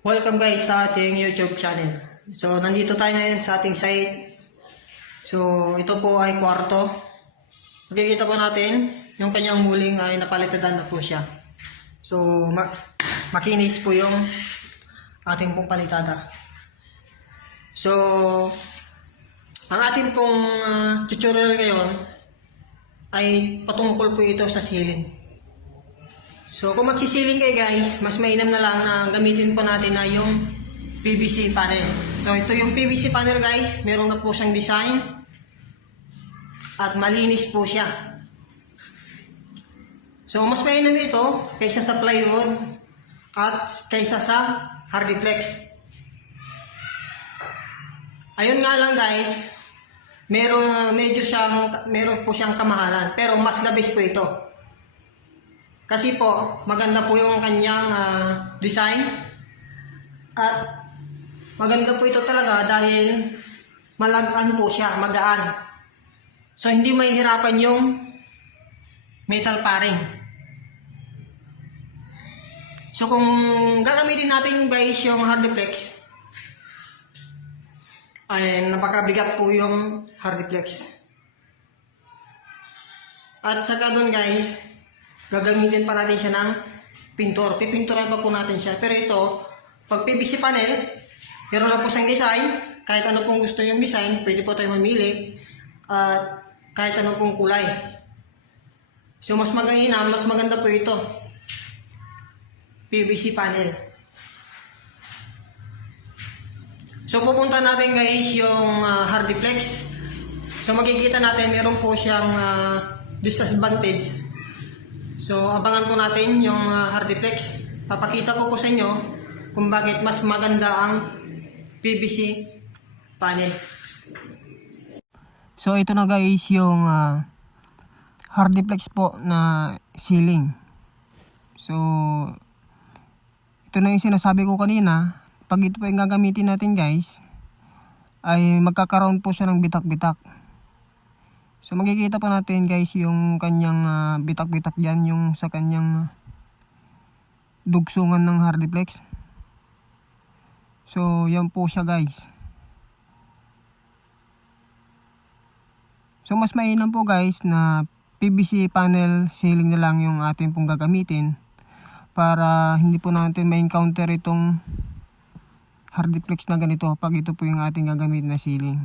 Welcome guys sa ating YouTube channel. So nandito tayo ngayon sa ating site. So ito po ay kwarto. Makikita po natin yung kanyang muling ay napalitan na po siya. So makinis po yung ating pong palitada. So ang ating pong tutorial ngayon ay patungkol po ito sa ceiling. So kung magsisiling kayo guys, mas mainam na lang na gamitin po natin na yung PVC panel. So ito yung PVC panel guys, meron na po siyang design at malinis po siya. So mas mainam ito kaysa sa plywood at kaysa sa hardiplex. Ayun nga lang guys, meron po siyang kamahalan, pero mas labis po ito. Kasi po, maganda po yung kanyang design. At maganda po ito talaga dahil malagaan po siya, magaan. So hindi mahihirapan yung metal paring. So kung gagamitin natin guys yung hardiplex, ay napakabigat po yung hardiplex. At saka doon guys, gagamitin pa natin siya ng pintor. Pipinturan pa po natin siya. Pero ito, pag PVC panel, meron na po siyang design. Kahit ano pong gusto yung design, pwede po tayo mamili. At kahit ano pong kulay. So mas maganda po ito. PVC panel. So pupunta natin guys yung hardiplex. So makikita natin meron po siyang disadvantage. So, abangan po natin yung hardiplex. Papakita ko po sa inyo kung bakit mas maganda ang PVC panel. So, ito na guys yung hardiplex po na ceiling. So, ito na yung sinasabi ko kanina. Pag ito po yung gagamitin natin guys, ay magkakaroon po siya ng bitak-bitak. So makikita pa natin guys yung kanyang bitak-bitak dyan, yung sa kanyang dugsungan ng hardiplex. So yan po siya guys. So mas mainam po guys na PVC panel ceiling na lang yung atin pong gagamitin para hindi po natin ma-encounter itong hardiplex na ganito pag ito po yung ating gagamitin na ceiling.